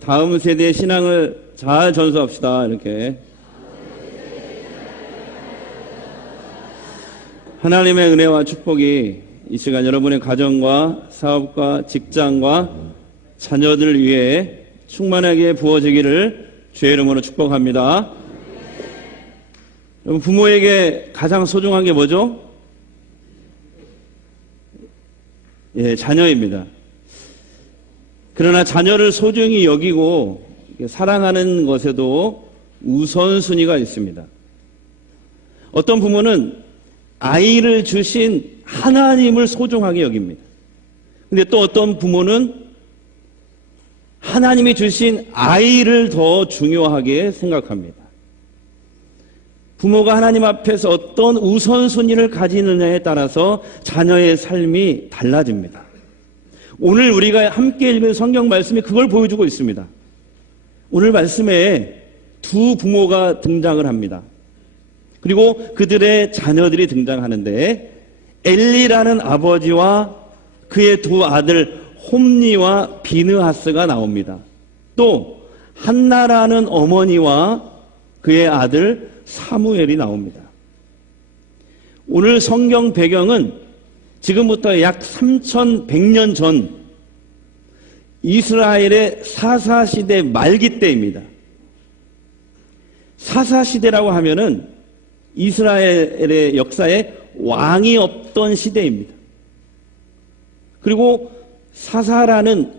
다음 세대의 신앙을 잘 전수합시다. 이렇게. 하나님의 은혜와 축복이 이 시간 여러분의 가정과 사업과 직장과 자녀들 위해 충만하게 부어지기를 주의 이름으로 축복합니다. 여러분 부모에게 가장 소중한 게 뭐죠? 예, 자녀입니다. 그러나 자녀를 소중히 여기고 사랑하는 것에도 우선순위가 있습니다. 어떤 부모는 아이를 주신 하나님을 소중하게 여깁니다. 근데 또 어떤 부모는 하나님이 주신 아이를 더 중요하게 생각합니다. 부모가 하나님 앞에서 어떤 우선순위를 가지느냐에 따라서 자녀의 삶이 달라집니다. 오늘 우리가 함께 읽은 성경 말씀이 그걸 보여주고 있습니다. 오늘 말씀에 두 부모가 등장을 합니다. 그리고 그들의 자녀들이 등장하는데 엘리라는 아버지와 그의 두 아들 홈니와 비느하스가 나옵니다. 또 한나라는 어머니와 그의 아들 사무엘이 나옵니다. 오늘 성경 배경은 지금부터 약 3100년 전 이스라엘의 사사시대 말기 때입니다. 사사시대라고 하면은 이스라엘의 역사에 왕이 없던 시대입니다. 그리고 사사라는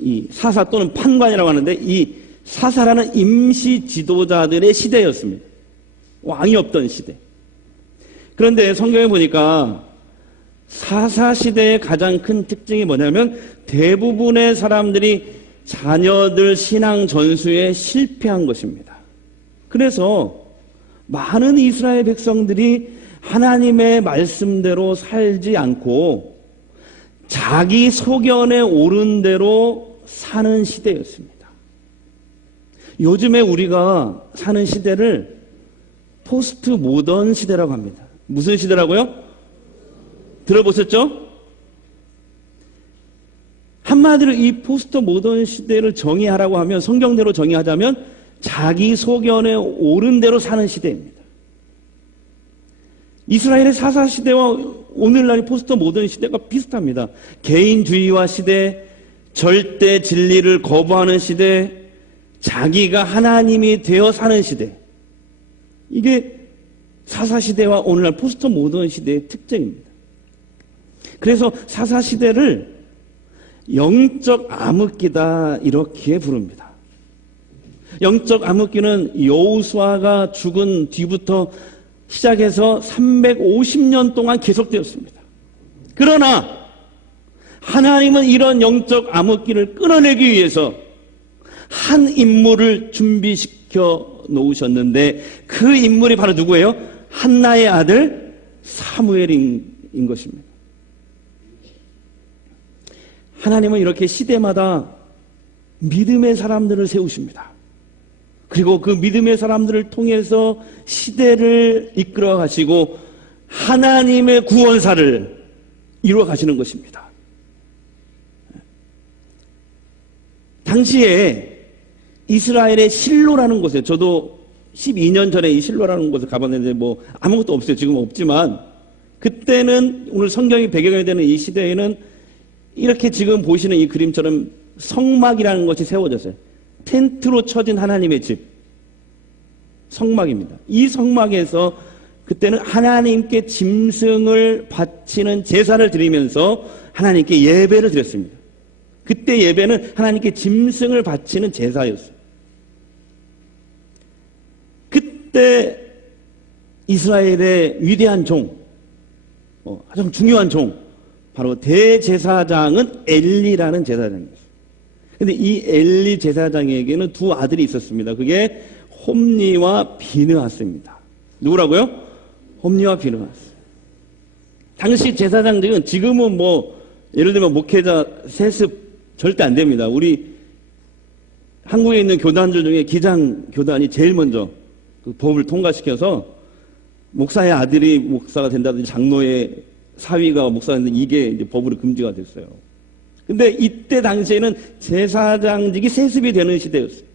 이 사사 또는 판관이라고 하는데 이 사사라는 임시 지도자들의 시대였습니다. 왕이 없던 시대. 그런데 성경에 보니까 사사 시대의 가장 큰 특징이 뭐냐면 대부분의 사람들이 자녀들 신앙 전수에 실패한 것입니다. 그래서 많은 이스라엘 백성들이 하나님의 말씀대로 살지 않고 자기 소견에 오른 대로 사는 시대였습니다. 요즘에 우리가 사는 시대를 포스트 모던 시대라고 합니다. 무슨 시대라고요? 들어보셨죠? 한마디로 이 포스트 모던 시대를 정의하라고 하면 성경대로 정의하자면 자기 소견에 옳은 대로 사는 시대입니다. 이스라엘의 사사 시대와 오늘날의 포스트 모던 시대가 비슷합니다. 개인주의와 시대, 절대 진리를 거부하는 시대, 자기가 하나님이 되어 사는 시대. 이게 사사 시대와 오늘날 포스트 모던 시대의 특징입니다. 그래서 사사시대를 영적 암흑기다 이렇게 부릅니다. 영적 암흑기는 여우수아가 죽은 뒤부터 시작해서 350년 동안 계속되었습니다. 그러나 하나님은 이런 영적 암흑기를 끊어내기 위해서 한 인물을 준비시켜 놓으셨는데 그 인물이 바로 누구예요? 한나의 아들 사무엘인 것입니다. 하나님은 이렇게 시대마다 믿음의 사람들을 세우십니다. 그리고 그 믿음의 사람들을 통해서 시대를 이끌어 가시고 하나님의 구원사를 이루어 가시는 것입니다. 당시에 이스라엘의 실로라는 곳에 저도 12년 전에 이 실로라는 곳에 가봤는데 뭐 아무것도 없어요. 지금 없지만 그때는 오늘 성경이 배경이 되는 이 시대에는 이렇게 지금 보시는 이 그림처럼 성막이라는 것이 세워졌어요. 텐트로 쳐진 하나님의 집. 성막입니다. 이 성막에서 그때는 하나님께 짐승을 바치는 제사를 드리면서 하나님께 예배를 드렸습니다. 그때 예배는 하나님께 짐승을 바치는 제사였어요. 그때 이스라엘의 위대한 종, 어, 가장 중요한 종, 바로 대제사장은 엘리라는 제사장이었어요. 근데 이 엘리 제사장에게는 두 아들이 있었습니다. 그게 홈니와 비느하스입니다. 누구라고요? 홈니와 비느하스. 당시 제사장들은 지금은 뭐 예를 들면 목회자 세습 절대 안 됩니다. 우리 한국에 있는 교단들 중에 기장 교단이 제일 먼저 그 법을 통과시켜서 목사의 아들이 목사가 된다든지 장로의 사위가 된다 이게 이제 법으로 금지가 됐어요. 근데 이때 당시에는 제사장직이 세습이 되는 시대였어요.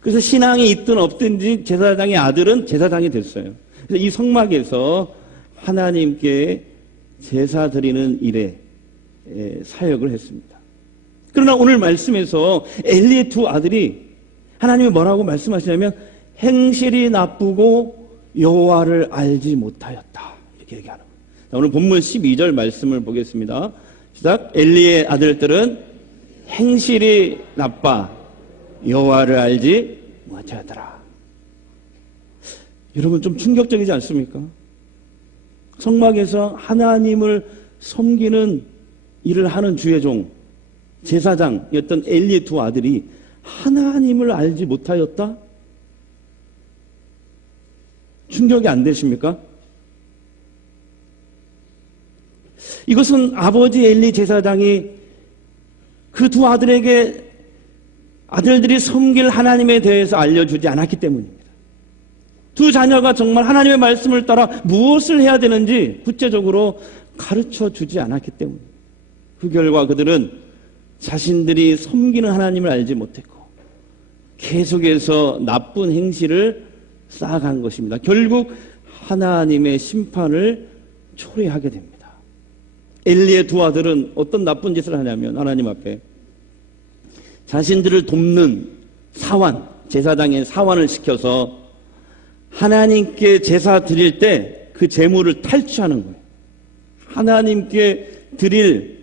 그래서 신앙이 있든 없든지 제사장의 아들은 제사장이 됐어요. 그래서 이 성막에서 하나님께 제사 드리는 일에 사역을 했습니다. 그러나 오늘 말씀에서 엘리의 두 아들이 하나님이 뭐라고 말씀하시냐면 행실이 나쁘고 여호와를 알지 못하였다. 이렇게 얘기하는 거예요. 자, 오늘 본문 12절 말씀을 보겠습니다. 시작. 엘리의 아들들은 행실이 나빠 여호와를 알지 못하였더라. 여러분 좀 충격적이지 않습니까? 성막에서 하나님을 섬기는 일을 하는 주의 종 제사장이었던 엘리의 두 아들이 하나님을 알지 못하였다? 충격이 안 되십니까? 이것은 아버지 엘리 제사장이 그 두 아들에게 아들들이 섬길 하나님에 대해서 알려주지 않았기 때문입니다. 두 자녀가 정말 하나님의 말씀을 따라 무엇을 해야 되는지 구체적으로 가르쳐 주지 않았기 때문입니다. 그 결과 그들은 자신들이 섬기는 하나님을 알지 못했고 계속해서 나쁜 행실을 쌓아간 것입니다. 결국 하나님의 심판을 초래하게 됩니다. 엘리의 두 아들은 어떤 나쁜 짓을 하냐면 하나님 앞에 자신들을 돕는 사환, 제사장의 사환을 시켜서 하나님께 제사 드릴 때그 제물을 탈취하는 거예요. 하나님께 드릴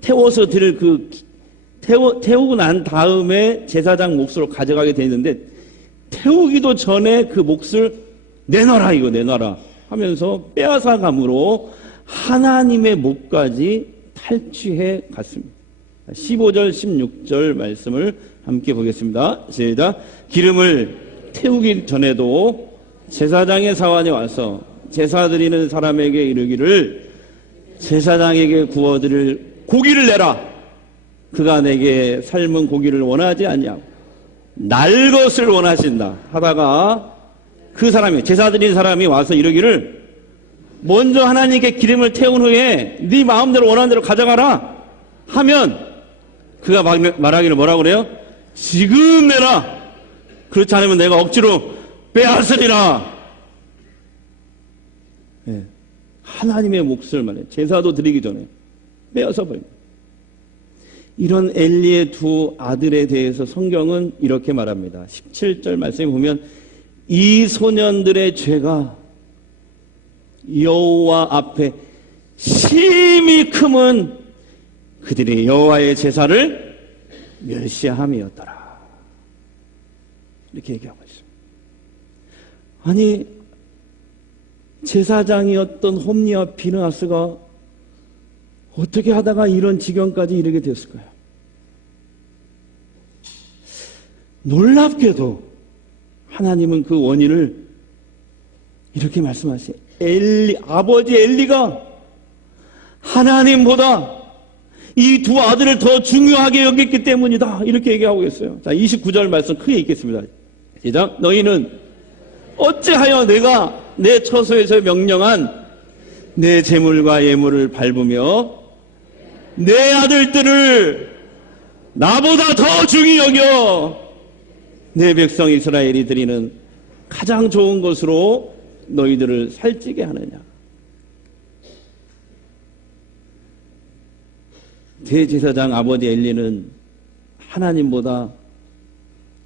태워서 드릴 그 태워, 태우고 난 다음에 제사장 몫으로 가져가게 되는데 태우기도 전에 그 몫을 내놔라 이거 내놔라 하면서 빼앗아감으로 하나님의 몫까지 탈취해 갔습니다. 15절 16절 말씀을 함께 보겠습니다. 시작. 기름을 태우기 전에도 제사장의 사환이 와서 제사 드리는 사람에게 이르기를 제사장에게 구워드릴 고기를 내라. 그가 내게 삶은 고기를 원하지 않냐고. 날 것을 원하신다. 하다가 그 사람이, 제사 드린 사람이 와서 이러기를 먼저 하나님께 기름을 태운 후에 네 마음대로 원하는 대로 가져가라. 하면 그가 말하기를 뭐라고 그래요? 지금 내라. 그렇지 않으면 내가 억지로 빼앗으리라. 네. 하나님의 몫을 말해. 제사도 드리기 전에 빼앗아 버립니다. 이런 엘리의 두 아들에 대해서 성경은 이렇게 말합니다. 17절 말씀에 보면 이 소년들의 죄가 여호와 앞에 심히 크면 그들이 여호와의 제사를 멸시함이었더라. 이렇게 얘기하고 있습니다. 아니 제사장이었던 홈리와 비느하스가 어떻게 하다가 이런 지경까지 이르게 됐을까요? 놀랍게도 하나님은 그 원인을 이렇게 말씀하세요. 엘리, 아버지 엘리가 하나님보다 이 두 아들을 더 중요하게 여겼기 때문이다. 이렇게 얘기하고 있어요. 자, 29절 말씀 크게 읽겠습니다. 시작. 너희는 어찌하여 내가 내 처소에서 명령한 내 재물과 예물을 밟으며 내 아들들을 나보다 더 중히 여겨 내 백성 이스라엘이 드리는 가장 좋은 것으로 너희들을 살찌게 하느냐. 대제사장 아버지 엘리는 하나님보다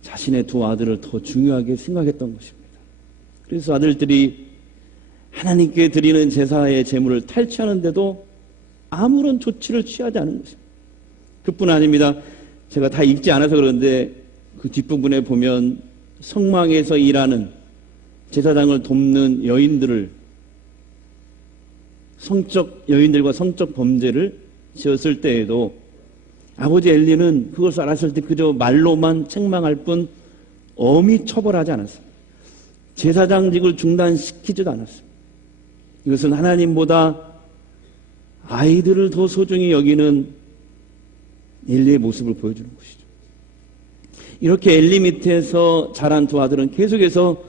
자신의 두 아들을 더 중요하게 생각했던 것입니다. 그래서 아들들이 하나님께 드리는 제사의 제물을 탈취하는데도 아무런 조치를 취하지 않은 것입니다. 그뿐 아닙니다. 제가 다 읽지 않아서 그런데 그 뒷부분에 보면 성망에서 일하는 제사장을 돕는 여인들을 성적 여인들과 성적 범죄를 지었을 때에도 아버지 엘리는 그것을 알았을 때 그저 말로만 책망할 뿐 엄히 처벌하지 않았습니다. 제사장직을 중단시키지도 않았습니다. 이것은 하나님보다 아이들을 더 소중히 여기는 엘리의 모습을 보여주는 것이죠. 이렇게 엘리 밑에서 자란 두 아들은 계속해서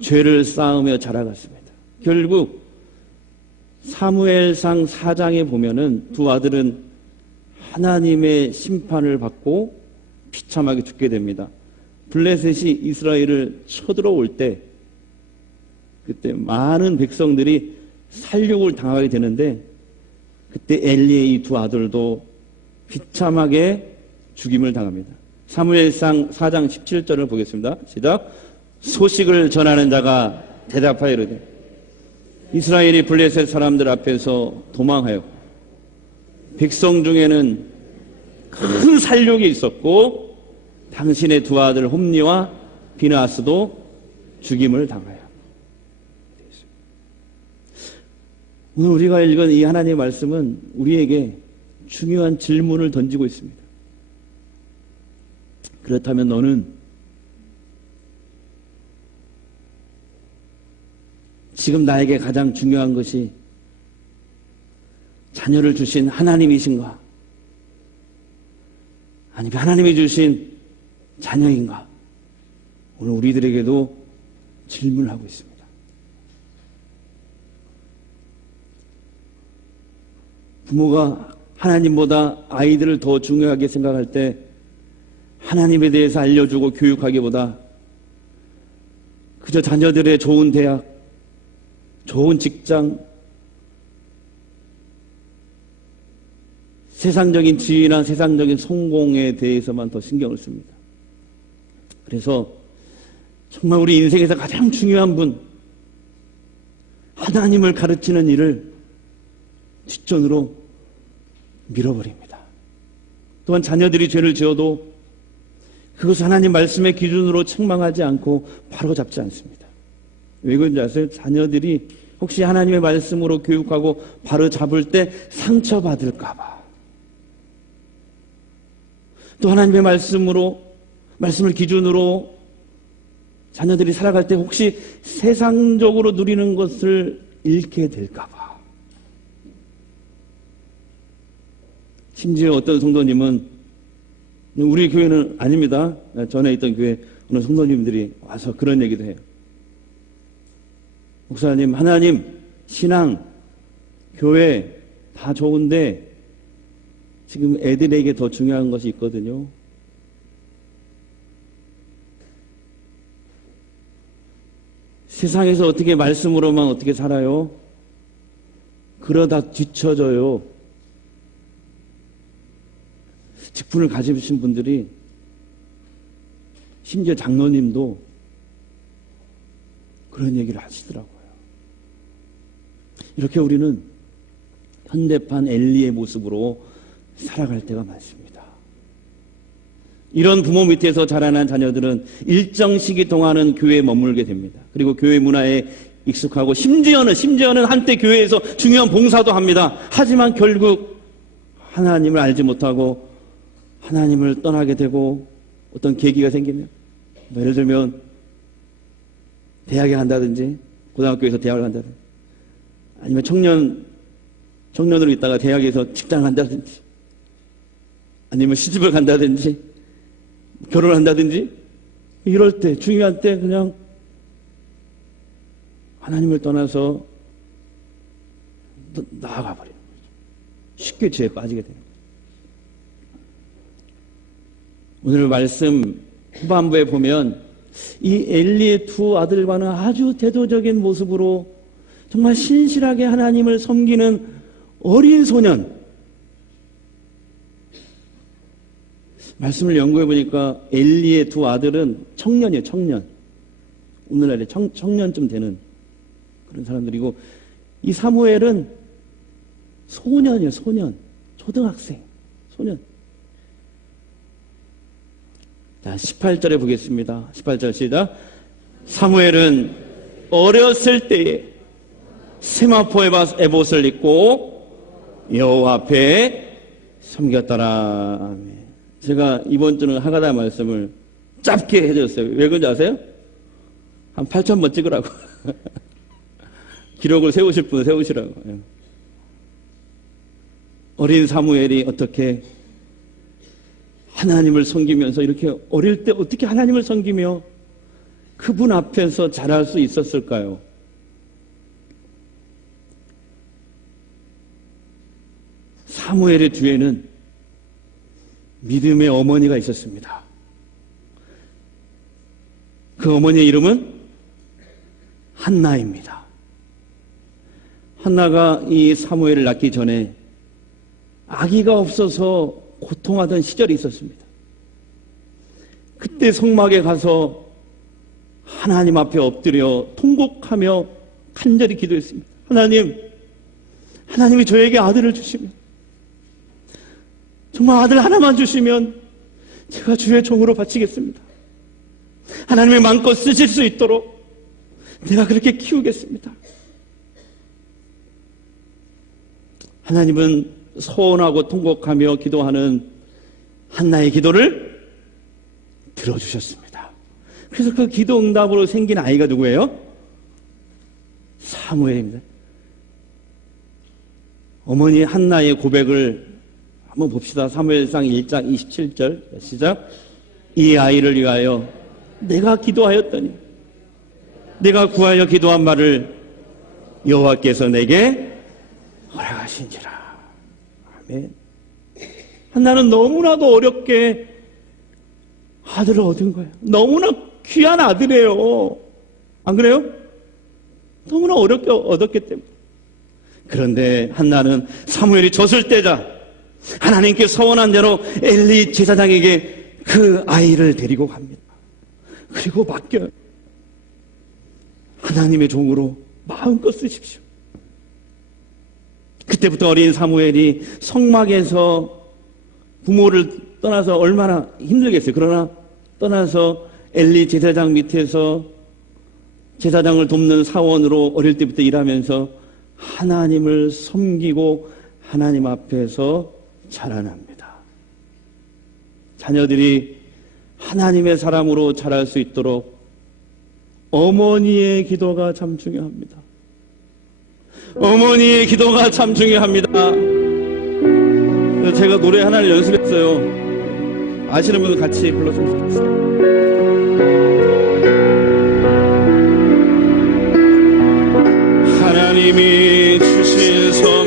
죄를 쌓으며 자라갔습니다. 결국 사무엘상 4장에 보면은 두 아들은 하나님의 심판을 받고 비참하게 죽게 됩니다. 블레셋이 이스라엘을 쳐들어올 때 그때 많은 백성들이 살육을 당하게 되는데 그때 엘리의 이 두 아들도 비참하게 죽임을 당합니다. 사무엘상 4장 17절을 보겠습니다. 시작. 소식을 전하는 자가 대답하여 이르되 이스라엘이 블레셋 사람들 앞에서 도망하여 백성 중에는 큰 살육이 있었고 당신의 두 아들 홈니와 비나스도 죽임을 당하여 오늘 우리가 읽은 이 하나님의 말씀은 우리에게 중요한 질문을 던지고 있습니다. 그렇다면 너는 지금 나에게 가장 중요한 것이 자녀를 주신 하나님이신가? 아니면 하나님이 주신 자녀인가? 오늘 우리들에게도 질문을 하고 있습니다. 부모가 하나님보다 아이들을 더 중요하게 생각할 때 하나님에 대해서 알려주고 교육하기보다 그저 자녀들의 좋은 대학, 좋은 직장, 세상적인 지위나 세상적인 성공에 대해서만 더 신경을 씁니다. 그래서 정말 우리 인생에서 가장 중요한 분, 하나님을 가르치는 일을 뒷전으로 밀어버립니다. 또한 자녀들이 죄를 지어도 그것을 하나님 말씀의 기준으로 책망하지 않고 바로 잡지 않습니다. 왜 그런지 아세요? 자녀들이 혹시 하나님의 말씀으로 교육하고 바로 잡을 때 상처받을까봐. 또 하나님의 말씀으로, 말씀을 기준으로 자녀들이 살아갈 때 혹시 세상적으로 누리는 것을 잃게 될까봐. 심지어 어떤 성도님은 우리 교회는 아닙니다. 전에 있던 교회 어느 성도님들이 와서 그런 얘기도 해요. 목사님, 하나님, 신앙, 교회 다 좋은데 지금 애들에게 더 중요한 것이 있거든요. 세상에서 어떻게 말씀으로만 어떻게 살아요? 그러다 뒤처져요. 직분을 가지신 분들이 심지어 장로님도 그런 얘기를 하시더라고요. 이렇게 우리는 현대판 엘리의 모습으로 살아갈 때가 많습니다. 이런 부모 밑에서 자라난 자녀들은 일정 시기 동안은 교회에 머물게 됩니다. 그리고 교회 문화에 익숙하고 심지어는 심지어는 한때 교회에서 중요한 봉사도 합니다. 하지만 결국 하나님을 알지 못하고 하나님을 떠나게 되고 어떤 계기가 생기면 뭐 예를 들면 대학에 간다든지 고등학교에서 대학을 간다든지 아니면 청년 청년으로 있다가 대학에서 직장을 간다든지 아니면 시집을 간다든지 결혼을 한다든지 이럴 때 중요한 때 그냥 하나님을 떠나서 나아가 거죠. 쉽게 죄에 빠지게 되는 거죠. 오늘 말씀 후반부에 보면 이 엘리의 두 아들과는 아주 대도적인 모습으로 정말 신실하게 하나님을 섬기는 어린 소년. 말씀을 연구해 보니까 엘리의 두 아들은 청년이에요, 청년. 오늘날에 청, 청년쯤 되는 그런 사람들이고, 이 사무엘은 소년이에요, 소년. 초등학생, 소년. 자, 18절에 보겠습니다. 18절 시작. 사무엘은 어렸을 때에 세마포 에봇을 입고 여호와 앞에 섬겼더라. 제가 이번 주는 하가다 말씀을 짧게 해줬어요. 왜 그런지 아세요? 한 8천 번 찍으라고. 기록을 세우실 분 세우시라고. 예. 어린 사무엘이 어떻게 하나님을 섬기면서 이렇게 어릴 때 어떻게 하나님을 섬기며 그분 앞에서 자랄 수 있었을까요? 사무엘의 뒤에는 믿음의 어머니가 있었습니다. 그 어머니의 이름은 한나입니다. 한나가 이 사무엘을 낳기 전에 아기가 없어서 고통하던 시절이 있었습니다. 그때 성막에 가서 하나님 앞에 엎드려 통곡하며 간절히 기도했습니다. 하나님, 하나님이 저에게 아들을 주시면, 정말 아들 하나만 주시면 제가 주의 종으로 바치겠습니다. 하나님의 마음껏 쓰실 수 있도록 내가 그렇게 키우겠습니다. 하나님은 소원하고 통곡하며 기도하는 한나의 기도를 들어주셨습니다. 그래서 그 기도 응답으로 생긴 아이가 누구예요? 사무엘입니다. 어머니 한나의 고백을 한번 봅시다. 사무엘상 1장 27절 시작. 이 아이를 위하여 내가 기도하였더니 내가 구하여 기도한 말을 여호와께서 내게 허락하신지라. 아멘. 한나는 너무나도 어렵게 아들을 얻은 거예요. 너무나 귀한 아들이에요. 안 그래요? 너무나 어렵게 얻었기 때문에. 그런데 한나는 사무엘이 졌을 때다. 하나님께 서원한 대로 엘리 제사장에게 그 아이를 데리고 갑니다. 그리고 맡겨요. 하나님의 종으로 마음껏 쓰십시오. 그때부터 어린 사무엘이 성막에서 부모를 떠나서 얼마나 힘들겠어요. 그러나 떠나서 엘리 제사장 밑에서 제사장을 돕는 사원으로 어릴 때부터 일하면서 하나님을 섬기고 하나님 앞에서 자라납니다. 자녀들이 하나님의 사람으로 자랄 수 있도록 어머니의 기도가 참 중요합니다. 어머니의 기도가 참 중요합니다. 제가 노래 하나를 연습했어요. 아시는 분들 같이 불렀으면 좋겠어요. 하나님이 주신 선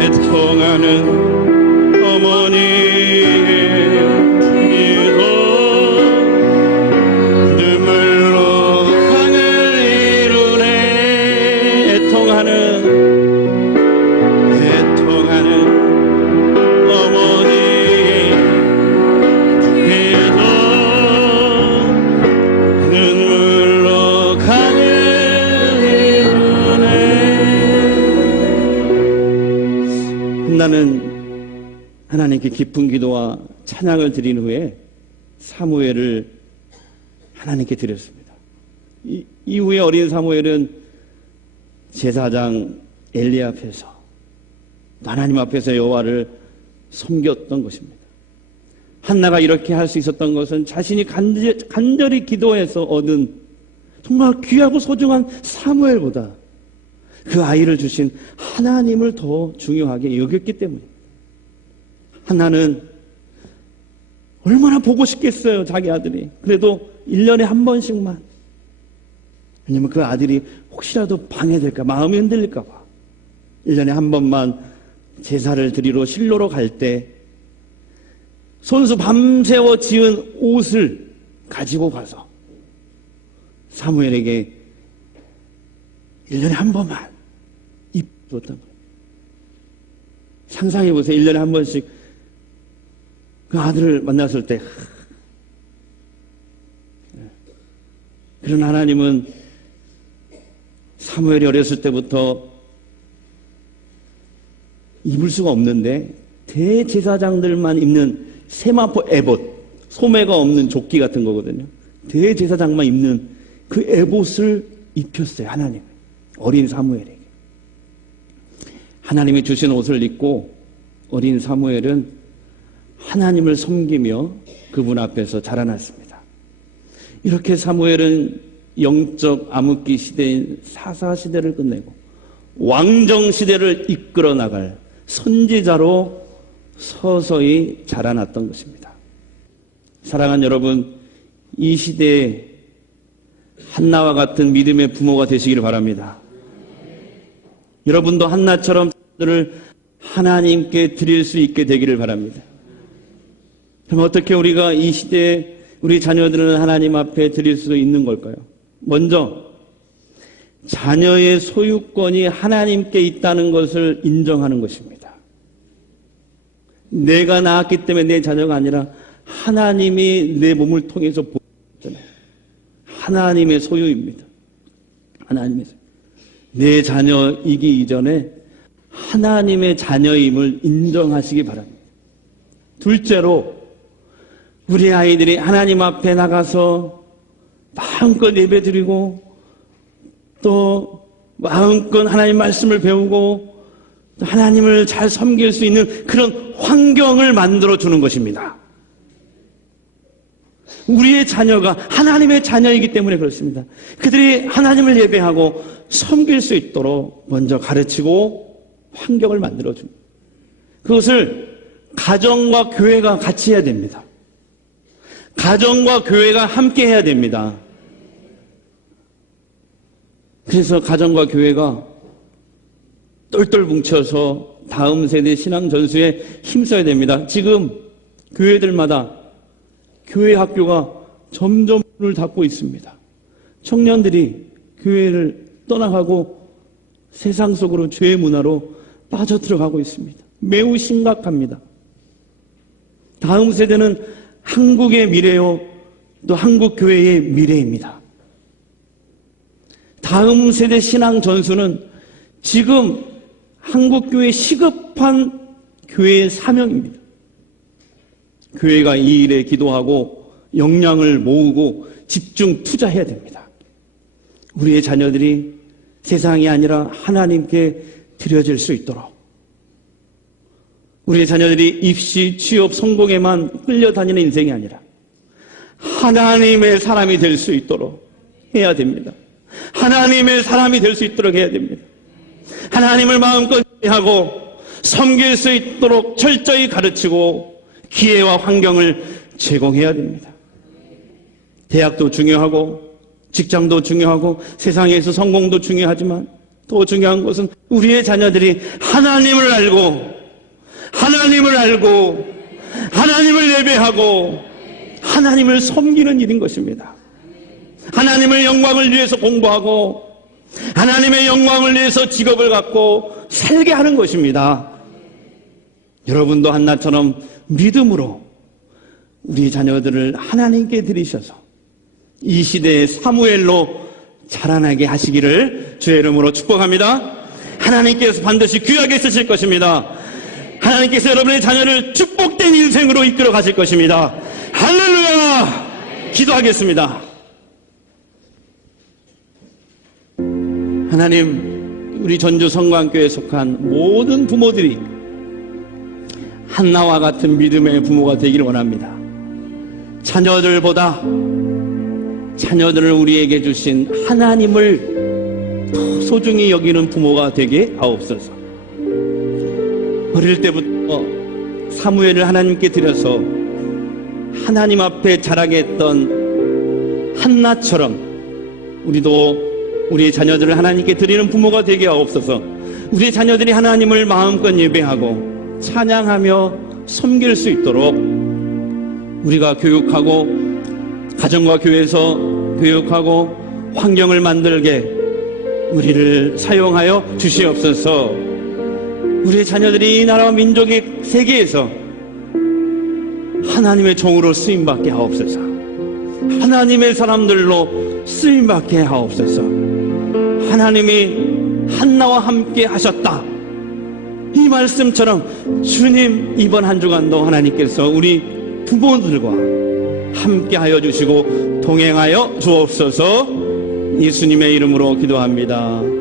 erzwungenen 깊은 기도와 찬양을 드린 후에 사무엘을 하나님께 드렸습니다. 이, 이후에 어린 사무엘은 제사장 엘리 앞에서 하나님 앞에서 여호와를 섬겼던 것입니다. 한나가 이렇게 할 수 있었던 것은 자신이 간절, 간절히 기도해서 얻은 정말 귀하고 소중한 사무엘보다 그 아이를 주신 하나님을 더 중요하게 여겼기 때문입니다. 한나는 얼마나 보고 싶겠어요, 자기 아들이. 그래도 1년에 한 번씩만. 왜냐면 그 아들이 혹시라도 방해될까, 마음이 흔들릴까봐. 1년에 한 번만 제사를 드리러 실로로 갈 때, 손수 밤새워 지은 옷을 가지고 가서 사무엘에게 1년에 한 번만 입었던 거예요. 상상해 보세요. 1년에 한 번씩 그 아들을 만났을 때 그런 하나님은 사무엘이 어렸을 때부터 입을 수가 없는데 대제사장들만 입는 세마포 에봇 소매가 없는 조끼 같은 거거든요. 대제사장만 입는 그 에봇을 입혔어요. 하나님 어린 사무엘에게 하나님이 주신 옷을 입고 어린 사무엘은 하나님을 섬기며 그분 앞에서 자라났습니다. 이렇게 사무엘은 영적 암흑기 시대인 사사 시대를 끝내고 왕정 시대를 이끌어 나갈 선지자로 서서히 자라났던 것입니다. 사랑하는 여러분, 이 시대에 한나와 같은 믿음의 부모가 되시기를 바랍니다. 여러분도 한나처럼 들을 하나님께 드릴 수 있게 되기를 바랍니다. 그럼 어떻게 우리가 이 시대에 우리 자녀들은 하나님 앞에 드릴 수 있는 걸까요? 먼저 자녀의 소유권이 하나님께 있다는 것을 인정하는 것입니다. 내가 낳았기 때문에 내 자녀가 아니라 하나님이 내 몸을 통해서 보잖아요. 하나님의 소유입니다. 하나님의 소유. 내 자녀이기 이전에 하나님의 자녀임을 인정하시기 바랍니다. 둘째로 우리 아이들이 하나님 앞에 나가서 마음껏 예배 드리고 또 마음껏 하나님 말씀을 배우고 또 하나님을 잘 섬길 수 있는 그런 환경을 만들어 주는 것입니다. 우리의 자녀가 하나님의 자녀이기 때문에 그렇습니다. 그들이 하나님을 예배하고 섬길 수 있도록 먼저 가르치고 환경을 만들어 줍니다. 그것을 가정과 교회가 같이 해야 됩니다. 가정과 교회가 함께 해야 됩니다. 그래서 가정과 교회가 똘똘 뭉쳐서 다음 세대 신앙 전수에 힘써야 됩니다. 지금 교회들마다 교회 학교가 점점 문을 닫고 있습니다. 청년들이 교회를 떠나가고 세상 속으로 죄의 문화로 빠져 들어가고 있습니다. 매우 심각합니다. 다음 세대는 한국의 미래요, 또 한국 교회의 미래입니다. 다음 세대 신앙 전수는 지금 한국 교회 시급한 교회의 사명입니다. 교회가 이 일에 기도하고 역량을 모으고 집중 투자해야 됩니다. 우리의 자녀들이 세상이 아니라 하나님께 드려질 수 있도록 우리의 자녀들이 입시, 취업, 성공에만 끌려다니는 인생이 아니라 하나님의 사람이 될 수 있도록 해야 됩니다. 하나님의 사람이 될 수 있도록 해야 됩니다. 하나님을 마음껏 하고 섬길 수 있도록 철저히 가르치고 기회와 환경을 제공해야 됩니다. 대학도 중요하고 직장도 중요하고 세상에서 성공도 중요하지만 더 중요한 것은 우리의 자녀들이 하나님을 알고 하나님을 알고 하나님을 예배하고 하나님을 섬기는 일인 것입니다. 하나님의 영광을 위해서 공부하고 하나님의 영광을 위해서 직업을 갖고 살게 하는 것입니다. 여러분도 한나처럼 믿음으로 우리 자녀들을 하나님께 드리셔서 이 시대의 사무엘로 자라나게 하시기를 주의 이름으로 축복합니다. 하나님께서 반드시 귀하게 쓰실 것입니다. 하나님께서 여러분의 자녀를 축복된 인생으로 이끌어 가실 것입니다. 할렐루야! 기도하겠습니다. 하나님, 우리 전주 성광교회에 속한 모든 부모들이 한나와 같은 믿음의 부모가 되기를 원합니다. 자녀들보다 자녀들을 우리에게 주신 하나님을 더 소중히 여기는 부모가 되게 하옵소서. 어릴 때부터 사무엘을 하나님께 드려서 하나님 앞에 자라게 했던 한나처럼 우리도 우리의 자녀들을 하나님께 드리는 부모가 되게 하옵소서. 우리의 자녀들이 하나님을 마음껏 예배하고 찬양하며 섬길 수 있도록 우리가 교육하고 가정과 교회에서 교육하고 환경을 만들게 우리를 사용하여 주시옵소서. 우리의 자녀들이 이 나라와 민족의 세계에서 하나님의 종으로 쓰임 받게 하옵소서. 하나님의 사람들로 쓰임 받게 하옵소서. 하나님이 한나와 함께 하셨다. 이 말씀처럼 주님 이번 한 주간도 하나님께서 우리 부모들과 함께 하여 주시고 동행하여 주옵소서 예수님의 이름으로 기도합니다.